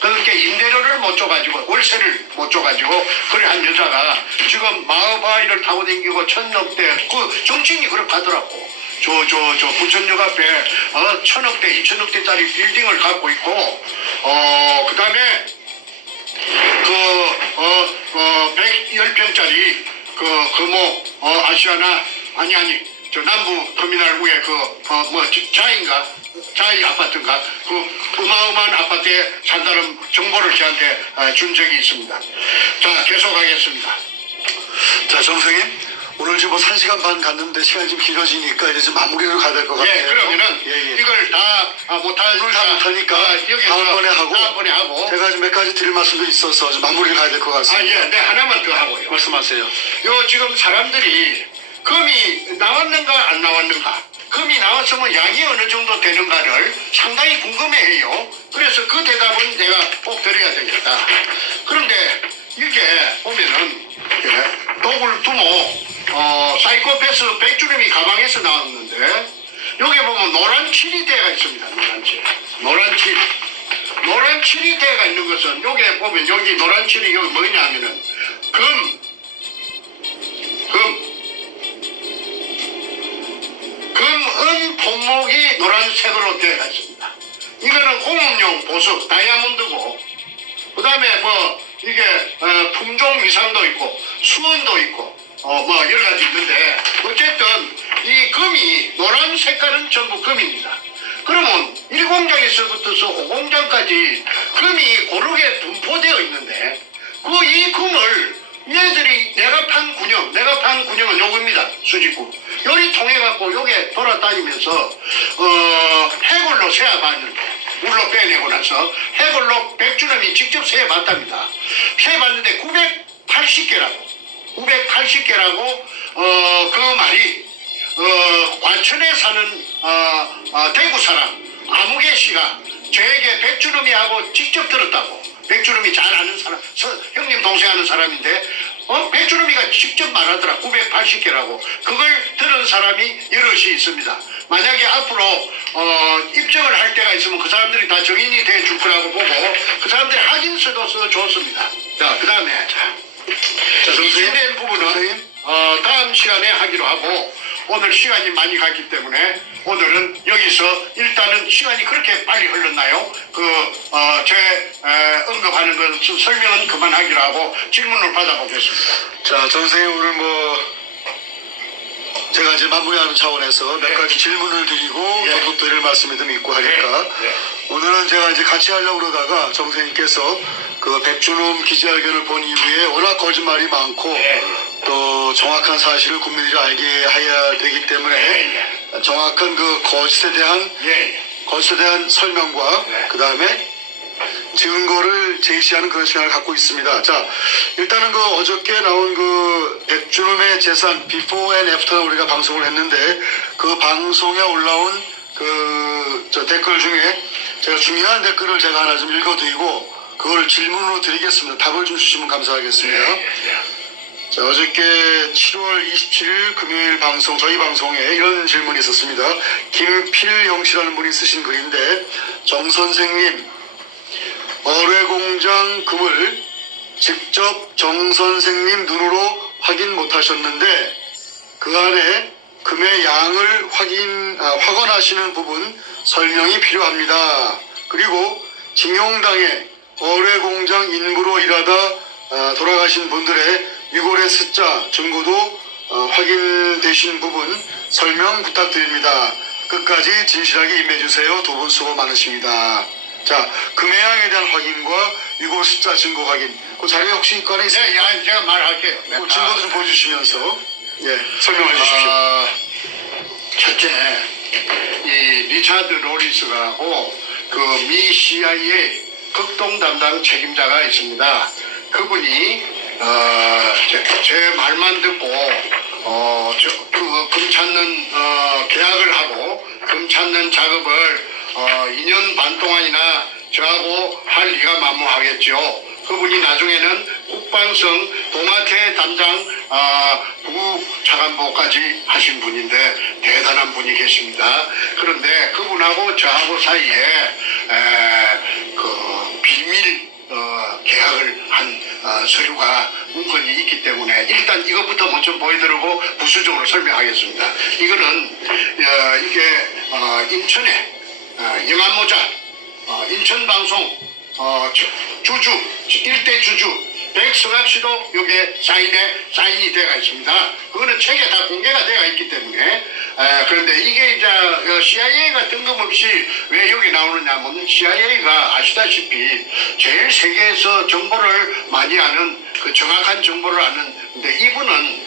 그렇게 임대료를 못 줘가지고 월세를 못 줘가지고 그래 한 여자가 지금 마을바위를 타고 다니고 1,000억대 그 정치인이 그렇게 하더라고. 저 부천역 앞에 1,000억대 2,000억대짜리 빌딩을 갖고 있고 그 다음에 그 110평짜리 그 금호 아시아나 아니 저 남부 터미널구에 자이 아파트인가 그 어마어마한 아파트에 산다는 정보를 저한테 준 적이 있습니다. 자, 계속하겠습니다. 자, 정선생님, 오늘 지금 1시간 반 갔는데 시간이 좀 길어지니까 이제 좀 마무리로 가야 될 것 같아요. 예, 그러면은 이걸 다 못하니까 여기서 다음번에 하고 제가 좀 몇 가지 드릴 말씀도 있어서 좀 마무리를 가야 될 것 같습니다. 네, 하나만 더 하고요. 말씀하세요. 요 지금 사람들이 금이 나왔는가 안 나왔는가, 금이 나왔으면 양이 어느 정도 되는가를 상당히 궁금해해요. 그래서 그 대답은 내가 꼭 드려야 되겠다. 그런데 이게 보면은 도굴 두모 사이코패스 백주름이 가방에서 나왔는데 여기 보면 노란 칠이대가 있습니다. 노란 칠이대가 있는 것은 여기 보면 여기 노란 칠이 여기 뭐냐면은 금은 품목이 노란색으로 되어 있습니다. 이거는 공업용 보석 다이아몬드고 그 다음에 뭐 이게 품종 위상도 있고 수원도 있고 뭐 여러 가지 있는데 어쨌든 이 금이 노란 색깔은 전부 금입니다. 그러면 1공장에서부터 5공장까지 금이 고르게 분포되어 있는데 이 금을 얘들이 내가 판 군형은 요겁니다. 수직구 요리 통해갖고 요게 돌아다니면서 해골로 세어봤는데 물로 빼내고 나서 해골로 백주름이 직접 세어봤답니다. 세어봤는데 980개라고 그 말이 과천에 사는 대구 사람 아무개 씨가 저에게 백주름이하고 직접 들었다고. 백주름이 잘 아는 사람, 형님 동생 아는 사람인데 백주름이가 직접 말하더라. 980개라고. 그걸 들은 사람이 여럿이 있습니다. 만약에 앞으로 입증을 할 때가 있으면 그 사람들이 다 정인이 돼 줄 거라고 보고 그 사람들이 확인서도 써줬습니다. 자, 그 다음에 이진된 부분은 다음 시간에 하기로 하고 오늘 시간이 많이 갔기 때문에 오늘은 여기서 일단은 시간이 그렇게 빨리 흘렀나요? 제 언급하는 것 설명은 그만하기로 하고 질문을 받아보겠습니다. 자, 선생님 오늘 제가 이제 마무리하는 차원에서 몇 가지 질문을 드리고 또 드릴 말씀이 좀 있고 하니까 오늘은 제가 이제 같이 하려고 그러다가 정선생님께서 그 백준홈 기자회견을 본 이후에 워낙 거짓말이 많고 또 정확한 사실을 국민들이 알게 해야 되기 때문에 정확한 그 거짓에 대한 설명과 그 다음에 증거를 제시하는 그런 시간을 갖고 있습니다. 자, 일단은 그 어저께 나온 그 백준음의 재산 비포 앤 애프터 우리가 방송을 했는데 그 방송에 올라온 저 댓글 중에 제가 중요한 댓글을 제가 하나 좀 읽어드리고 그걸 질문으로 드리겠습니다. 답을 좀 주시면 감사하겠습니다. 자, 어저께 7월 27일 금요일 방송, 저희 방송에 이런 질문이 있었습니다. 김필영 씨라는 분이 쓰신 글인데, 정 선생님, 어뢰공장 금을 직접 정 선생님 눈으로 확인 못하셨는데, 그 안에 금의 양을 확언하시는 부분 설명이 필요합니다. 그리고 징용당해 어뢰공장 인부로 일하다 돌아가신 분들의 위고래 숫자 증거도 확인되신 부분 설명 부탁드립니다. 끝까지 진실하게 임해주세요. 두 분 수고 많으십니다. 자, 금해양에 대한 확인과 위고 숫자 증거 확인. 그 자료에 혹시 있거나 있습니까? 네, 제가 말할게요. 그 증거 좀 보여주시면서 설명해 주십시오. 첫째, 이 리차드 로리스하고 그 미 CIA 극동 담당 책임자가 있습니다. 그분이 제 말만 듣고 금 찾는 계약을 하고 금 찾는 작업을 2년 반 동안이나 저하고 할 리가 만무하겠죠. 그분이 나중에는 국방성 동아태 담당 부차관보까지 하신 분인데 대단한 분이 계십니다. 그런데 그분하고 저하고 사이에 그 비밀 계약을 한 서류가 문건이 있기 때문에 일단 이것부터 먼저 보여드리고 부수적으로 설명하겠습니다. 이거는 이게 인천에 영암모자 인천방송 주주 일대 주주 백성학 씨도 여기에 사인이 되어 있습니다. 그거는 책에 다 공개가 되어 있기 때문에 그런데 이게 이제 CIA가 뜬금없이 왜 여기 나오느냐면 CIA가 아시다시피 제일 세계에서 정보를 많이 아는 그 정확한 정보를 아는 근데 이분은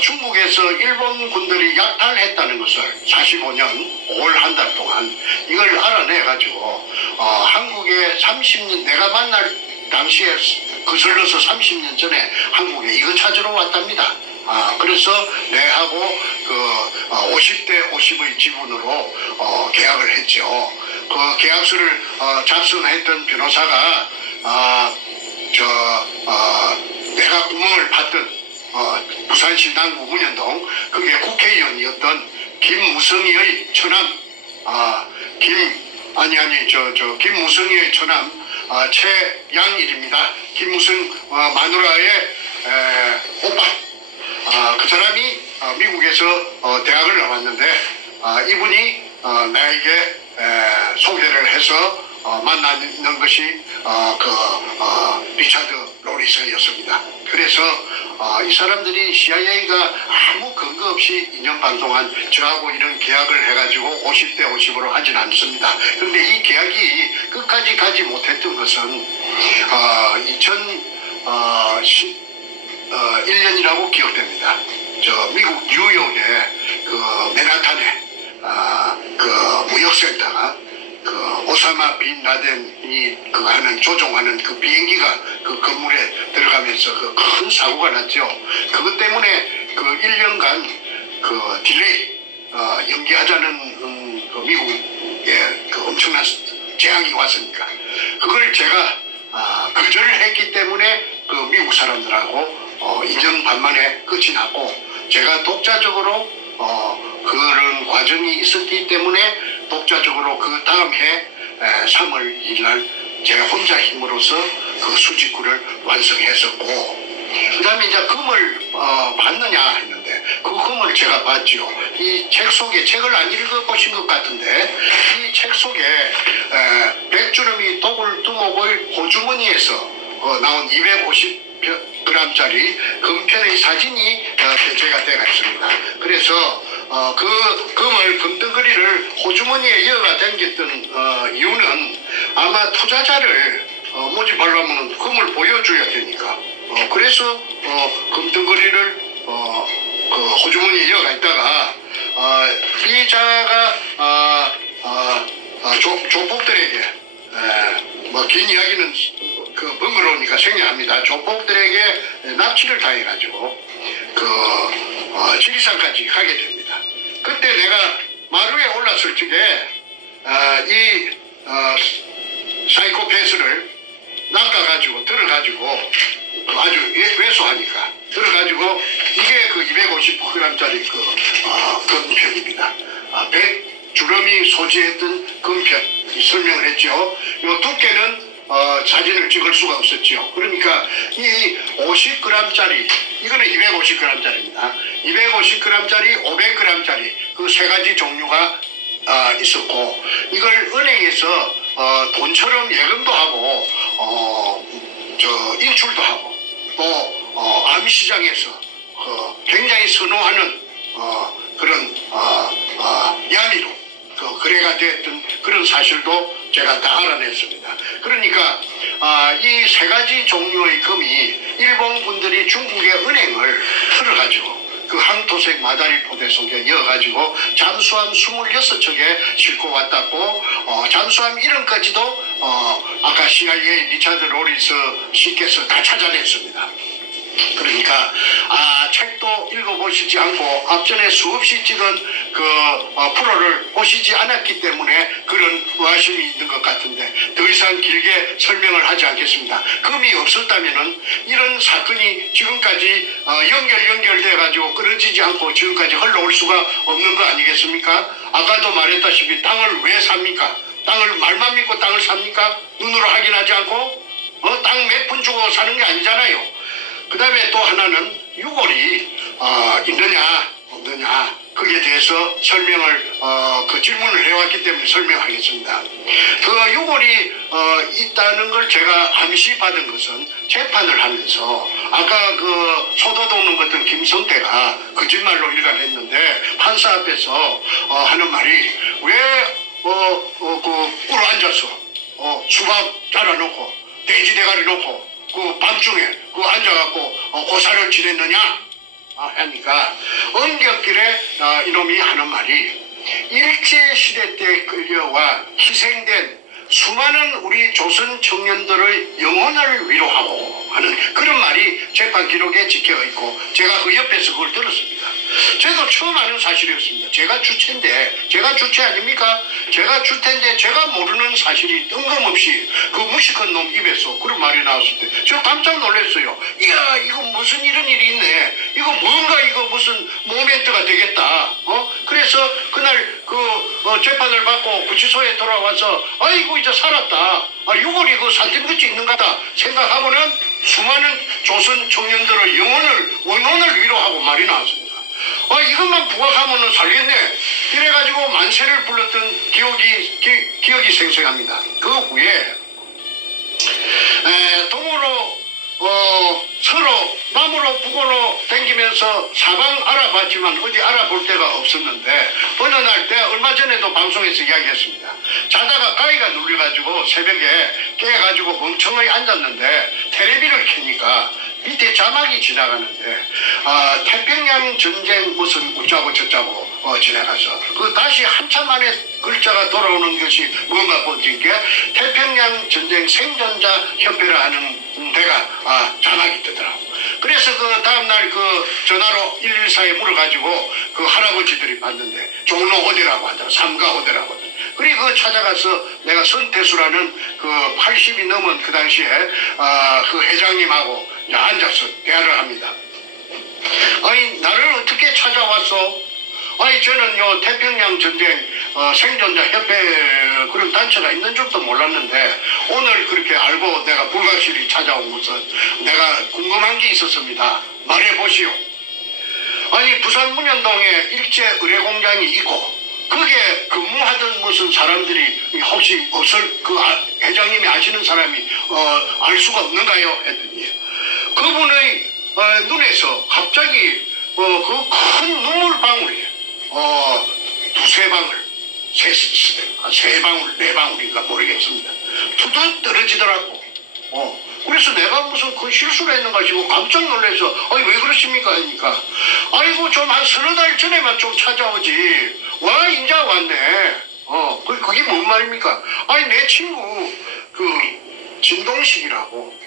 중국에서 일본 군들이 약탈했다는 것을 45년 5월 한 달 동안 이걸 알아내가지고 한국에 30년 내가 만날 당시에 거슬러서 30년 전에 한국에 이거 찾으러 왔답니다. 그래서 내하고 그 50대 50의 지분으로 계약을 했죠. 그 계약서를 작성했던 변호사가 내가 구멍을 팠던 부산시 남구 문현동 그게 국회의원이었던 김무성이의 처남 김무성이의 처남 최양일입니다. 김무성 마누라의 오빠 그 사람이 미국에서 대학을 나왔는데 이분이 나에게 소개를 해서 만나는 것이 리차드 로리스였습니다. 그래서 이 사람들이 CIA가 아무 근거 없이 2년 반 동안 저하고 이런 계약을 해가지고 50대 50으로 하진 않습니다. 그런데 이 계약이 끝까지 가지 못했던 것은 2011년이라고 기억됩니다. 미국 뉴욕의 그 맨하탄에 그 무역센터가 그 오사마 빈 라덴이 그거 하는 조종하는 그 비행기가 그 건물에 들어가면서 그 큰 사고가 났죠. 그것 때문에 그 1년간 그 딜레이 연기하자는 그 미국의 그 엄청난 재앙이 왔으니까 그걸 제가 거절을 했기 때문에 그 미국 사람들하고 2년 반 만에 끝이 났고 제가 독자적으로 그런 과정이 있었기 때문에 독자적으로 그 다음 해 3월 2일 날 제 혼자 힘으로서 그 수직구를 완성했었고 그 다음에 이제 금을 봤느냐 했는데 그 금을 제가 봤죠. 이 책 속에 책을 안 읽어보신 것 같은데 이 책 속에 백주름이 도굴 두목의 호주머니에서 나온 250g짜리 금편의 사진이 대체가 되어 있습니다. 그래서 그 금을 금덩어리를 호주머니에 이어가 당겼던 이유는 아마 투자자를 모집하려면 금을 보여줘야 되니까 그래서 금덩어리를 그 호주머니에 이어가 있다가 피의자가 조폭들에게 뭐 긴 이야기는 그 번거로우니까 생략합니다. 조폭들에게 납치를 당해가지고 지리산까지 가게 됩니다. 그때 내가 마루에 올랐을 적에 사이코패스를 낚아가지고 들어가지고 아주 왜소하니까 들어가지고 이게 그 250g짜리 금편입니다. 100주름이 소지했던 금편 설명을 했죠. 이 두께는 사진을 찍을 수가 없었죠. 그러니까 이 50g짜리 이거는 250g짜리입니다. 250g짜리, 500g짜리 그 세 가지 종류가 있었고 이걸 은행에서 돈처럼 예금도 하고 인출도 하고 또 암시장에서 굉장히 선호하는 그런 야미로 거래가 됐던 그런 사실도 제가 다 알아냈습니다. 그러니까 이 세 가지 종류의 금이 일본 분들이 중국의 은행을 털어가지고 그 항토색 마다리 포대 속에 넣어가지고 잠수함 26척에 싣고 왔다고 잠수함 이름까지도 아까 CIA 리차드 로리스 씨께서 다 찾아냈습니다. 그러니까 책도 읽어보시지 않고 앞전에 수없이 찍은 프로를 보시지 않았기 때문에 그런 의아심이 있는 것 같은데 더 이상 길게 설명을 하지 않겠습니다. 금이 없었다면은 이런 사건이 지금까지 연결돼 가지고 끊어지지 않고 지금까지 흘러올 수가 없는 거 아니겠습니까? 아까도 말했다시피 땅을 왜 삽니까? 땅을 말만 믿고 땅을 삽니까? 눈으로 확인하지 않고 땅 몇 푼 주고 사는 게 아니잖아요. 그 다음에 또 하나는 유골이 있느냐 없느냐 거기에 대해서 설명을 질문을 해왔기 때문에 설명하겠습니다. 그 유골이 있다는 걸 제가 암시받은 것은 재판을 하면서 아까 그 소도 돕는 것던 김성태가 거짓말로 일관했는데 판사 앞에서 하는 말이 왜 꿀 앉아서 수박 잘라놓고 돼지 대가리 놓고 그 밤중에 앉아갖고 고사를 지냈느냐 하니까 엄격길에 이놈이 하는 말이 일제시대 때 끌려와 희생된 수많은 우리 조선 청년들의 영혼을 위로하고 하는 그런 말이 재판 기록에 찍혀 있고 제가 그 옆에서 그걸 들었습니다. 저도 처음 아는 사실이었습니다. 제가 주체인데 제가 주체 아닙니까? 제가 주체인데 제가 모르는 사실이 뜬금없이 그 무식한 놈 입에서 그런 말이 나왔을 때 저 깜짝 놀랐어요. 이야 이거 무슨 이런 일이 있네. 이거 뭔가 이거 무슨 모멘트가 되겠다. 그래서 그날 재판을 받고 구치소에 돌아와서 아이고 이제 살았다. 유골이 산팀끝이 있는 거다 생각하고는 수많은 조선 청년들의 원혼을 위로하고 말이 나왔습니다. 이것만 부각하면은 살겠네. 이래가지고 만세를 불렀던 기억이 생생합니다. 그 후에 동으로 서로 남으로 북으로 댕기면서 사방 알아봤지만 어디 알아볼 데가 없었는데 어느 날 때 얼마 전에도 방송에서 이야기했습니다. 자다가 가위가 눌려가지고 새벽에 깨가지고 멍청하게 앉았는데 텔레비를 켜니까 밑에 자막이 지나가는데 태평양 전쟁 무슨 어쩌고 저쩌고 지나가서 다시 한참 만에 글자가 돌아오는 것이 뭔가 본진 게 태평양 전쟁 생존자 협회라 하는 데가 자막이 뜨더라고. 그래서 그 다음날 전화로 114에 물어가지고 그 할아버지들이 봤는데 종로 어디라고 하더라. 삼가 어디라고 하더라. 그리고 찾아가서 내가 선태수라는 80이 넘은 그 당시에 그 회장님하고 앉아서 대화를 합니다. 아니 나를 어떻게 찾아왔어? 아니 저는 태평양 전쟁 생존자 협회 그런 단체가 있는 줄도 몰랐는데 오늘 그렇게 알고 내가 불가실히 찾아온 것은 내가 궁금한 게 있었습니다. 말해보시오. 아니 부산 문현동에 일제 의뢰공장이 있고 거기에 근무하던 무슨 사람들이 혹시 회장님이 아시는 사람이 알 수가 없는가요? 했더니 그분의 눈에서 갑자기 그 큰 눈물방울이 두세 방울, 세 방울, 네 방울인가 모르겠습니다. 투둑 떨어지더라고. 그래서 내가 무슨 그 실수를 했는가 싶고 깜짝 놀라서 아니 왜 그러십니까? 하니까 아이고 좀 한 서너 달 전에만 좀 찾아오지. 와 인자 왔네. 그게 뭔 말입니까? 아니, 내 친구, 진동식이라고,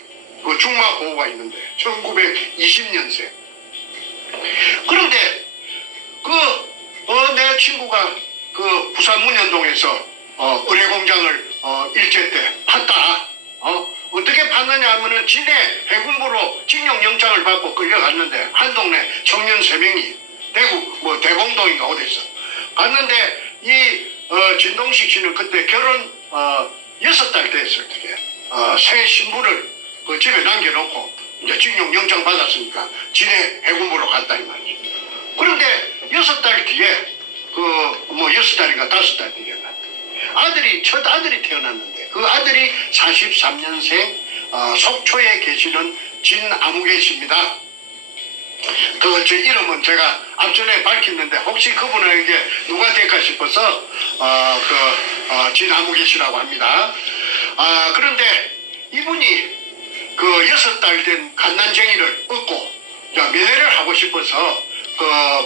중마고우가 있는데, 1920년생. 그런데, 내 친구가 부산 문현동에서, 의뢰공장을, 일제 때 팠다. 어떻게 팠느냐 하면은 진해 해군부로 징용영장을 받고 끌려갔는데, 한 동네 청년 3명이, 대구, 대공동인가 어디서. 갔는데, 진동식 씨는 그때 결혼, 6달 됐을 때, 새 신부를 집에 남겨놓고, 이제 징용영장 받았으니까, 진해 해군부로 갔다, 이 말이죠. 그런데 6달 뒤에, 6달인가 5달 뒤에, 첫 아들이 태어났는데, 그 아들이 43년생, 속초에 계시는 진아무개 씨입니다. 제 이름은 제가 앞전에 밝혔는데 혹시 그분에게 누가 될까 싶어서 진아무개 씨라고 합니다. 그런데 이분이 6달 된 갓난쟁이를 얻고 면회를 하고 싶어서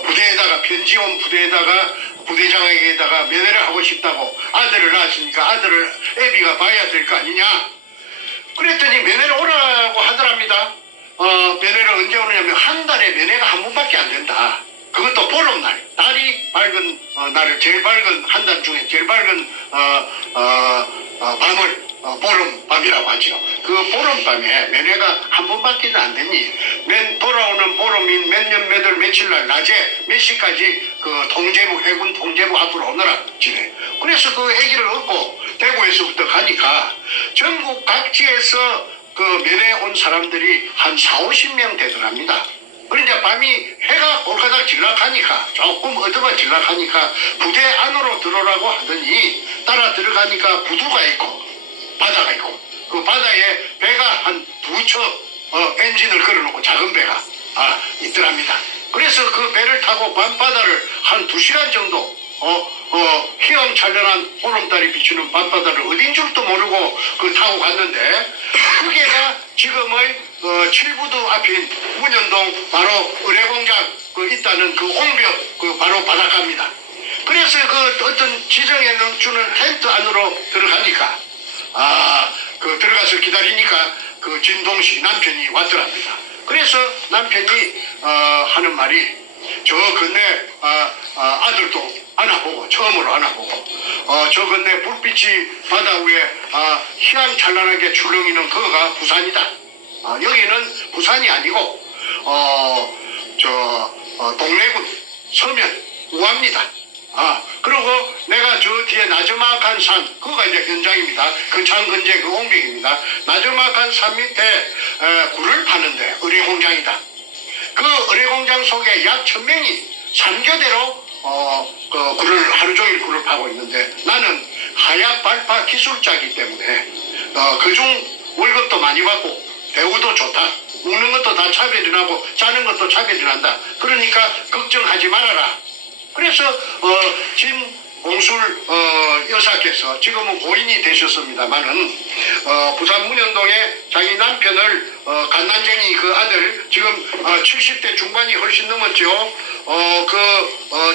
부대에다가 편지 온 부대에다가 부대장에게다가 면회를 하고 싶다고 아들을 낳았으니까 아들을 애비가 봐야 될 거 아니냐. 그랬더니 면회를 오라고 하더랍니다. 면회를 언제 오느냐면 한 달에 면회가 한 번밖에 안 된다. 그것도 보름날, 달이 밝은 날에 제일 밝은 한 달 중에 제일 밝은 밤을 보름밤이라고 하죠. 그 보름밤에 면회가 한 번밖에 안 되니 돌아오는 보름인 몇 년 몇 월 며칠 날 낮에 몇 시까지 통제부 해군 통제부 앞으로 오너라 지내. 그래서 그 애기를 얻고 대구에서부터 가니까 전국 각지에서 면회 온 사람들이 한 40-50명 되더랍니다. 그러니까 밤이 해가 꼴까닥 질락하니까 조금 어두워질락하니까 부대 안으로 들어오라고 하더니 따라 들어가니까 부두가 있고 바다가 있고 그 바다에 배가 한 2척 엔진을 걸어놓고 작은 배가 있더랍니다. 그래서 그 배를 타고 밤바다를 한 2시간 정도 휘황찬란한 보름달이 비추는 밤바다를 어딘 줄도 모르고 타고 갔는데 그게가 지금의 칠부두 앞인 문현동 바로 의뢰공장 있다는 옹벽 바로 바닷가입니다. 그래서 어떤 지정해 주는 텐트 안으로 들어가니까 들어가서 기다리니까 진동식 남편이 왔더랍니다. 그래서 남편이 하는 말이 저 건네 아들도 안아보고 처음으로 안아보고 저 건네 불빛이 바다 위에 희망찬란하게 출렁이는 그거가 부산이다. 여기는 부산이 아니고 동래군 서면 우합니다. 그리고 내가 저 뒤에 나저막한 산, 그거가 이제 현장입니다. 근창 근제 옹벽입니다. 나저막한 산 밑에 굴을 파는데 의뢰공장이다. 그 의뢰공장 속에 약 1000명이 3교대로 굴을 하루 종일 굴을 파고 있는데 나는 하약 발파 기술자이기 때문에 그중 월급도 많이 받고 대우도 좋다. 먹는 것도 다 차별이 나고 자는 것도 차별이 난다. 그러니까 걱정하지 말아라. 그래서 진봉술 여사께서 지금은 고인이 되셨습니다만은 부산 문현동에 자기 남편을 갓난쟁이 그 아들 지금 70대 중반이 훨씬 넘었죠.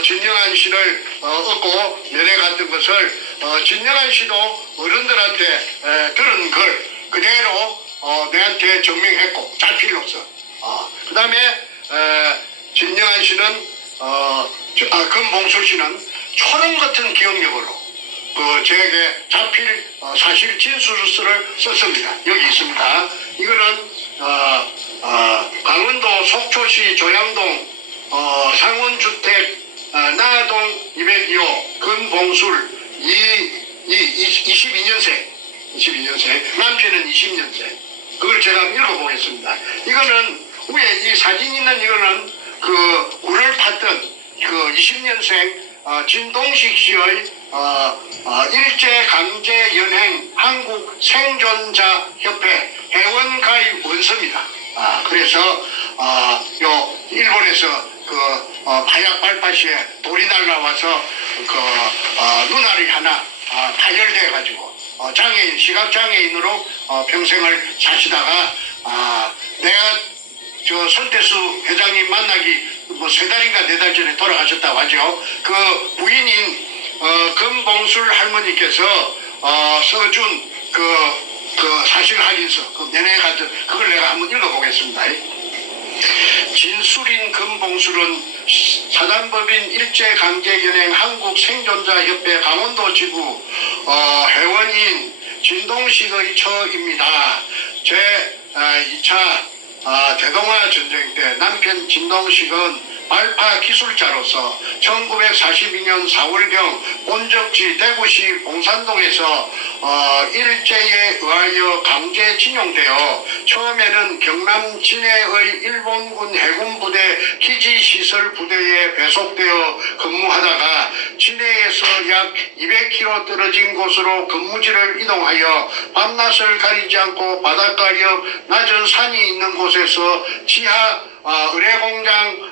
진영한 씨를 얻고 면회 갔던 것을 진영한 씨도 어른들한테 들은 걸 그대로 내한테 증명했고 자필로서 그 다음에 진영한 씨는 금봉술 씨는 초롱 같은 기억력으로 제게 자필 사실 진술서를 썼습니다. 여기 있습니다. 이거는 강원도 속초시 조양동 상원주택 나동 202호 금봉술 22년생 남편은 20년생. 그걸 제가 읽어보겠습니다. 이거는 위에 이 사진 있는 이거는 굴을 팠던 20년생 진동식 씨의 일제강제연행 한국생존자협회 회원가입 원서입니다. 그래서 일본에서 바약 발파시에 돌이 날라와서 눈알이 하나 파열돼 가지고 장애인 시각장애인으로 평생을 사시다가 내가 손태수 회장님 만나기 3달인가 4달 전에 돌아가셨다고 하죠. 그 부인인 금봉술 할머니께서 써준 그 사실 확인서, 그 면회 같은 그걸 내가 한번 읽어보겠습니다. 진술인 금봉술은 사단법인 일제강제연행 한국생존자협회 강원도 지부 회원인 진동식의 처입니다. 제 2차 대동아 전쟁 때 남편 진동식은 발파 기술자로서 1942년 4월경 본적지 대구시 봉산동에서 일제에 의하여 강제 징용되어 처음에는 경남 진해의 일본군 해군부대 기지시설 부대에 배속되어 근무하다가 진해에서 약 200km 떨어진 곳으로 근무지를 이동하여 밤낮을 가리지 않고 바닷가 옆 낮은 산이 있는 곳에서 지하 의뢰공장을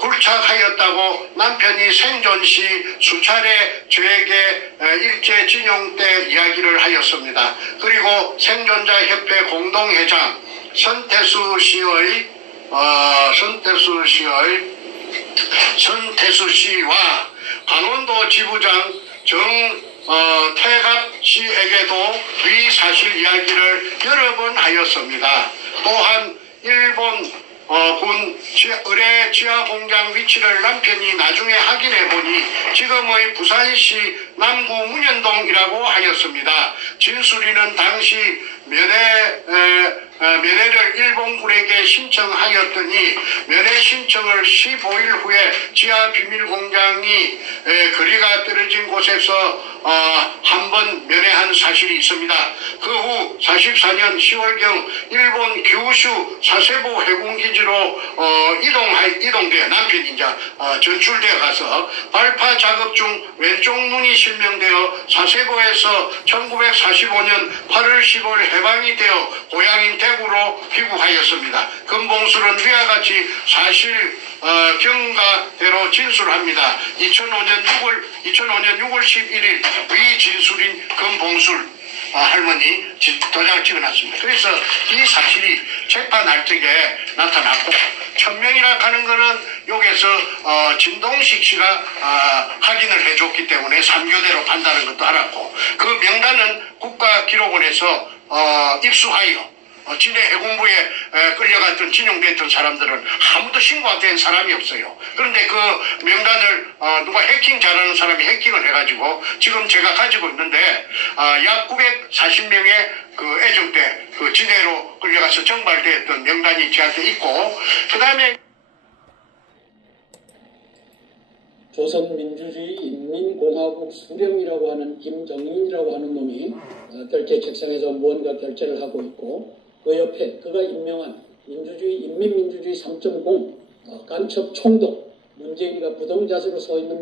굴착하였다고 남편이 생존 시 수차례 저에게 일제징용 때 이야기를 하였습니다. 그리고 생존자협회 공동회장 선태수 씨와 강원도 지부장 태갑 씨에게도 위 사실 이야기를 여러 번 하였습니다. 또한 일본 군 의뢰 지하 공장 위치를 남편이 나중에 확인해 보니 지금의 부산시 남구 문현동이라고 하였습니다. 진수리는 당시 면회를 일본군에게 신청하였더니 면회 신청을 15일 후에 지하 비밀 공장이 거리가 떨어진 곳에서 한번 면회한 사실이 있습니다. 그 후 44년 10월경 일본 규슈 사세보 해군기지로 이동되어 남편이 이제 전출되어 가서 발파 작업 중 왼쪽 눈이 실명되어 사세보에서 1945년 8월 10일 해방이 되어 고향인 대구로 귀국하였습니다. 금봉술은 위와 같이 사실 경과대로 진술합니다. 2005년 6월 11일 위 진술인 금봉술 할머니 도장을 찍어놨습니다. 그래서 이 사실이 재판 날짜에 나타났고 천명이라 하는 거는 여기서 진동식 씨가 확인을 해줬기 때문에 3교대로 판단하는 것도 알았고 그 명단은 국가기록원에서 입수하여 진해 해군부에 끌려갔던 진용됐던 사람들은 아무도 신고가 된 사람이 없어요. 그런데 그 명단을 누가 해킹 잘하는 사람이 해킹을 해가지고 지금 제가 가지고 있는데 약 940명의 그 애정대 그 진해로 끌려가서 정발됐던 명단이 저한테 있고 그 다음에 조선민주주의 인민공화국 수령이라고 하는 김정일이라고 하는 놈이 결제 책상에서 무언가 결제를 하고 있고 그 옆에 그가 임명한 민주주의 인민민주주의 3.0 간첩 총독 문재인이가 부동자세로 서 있는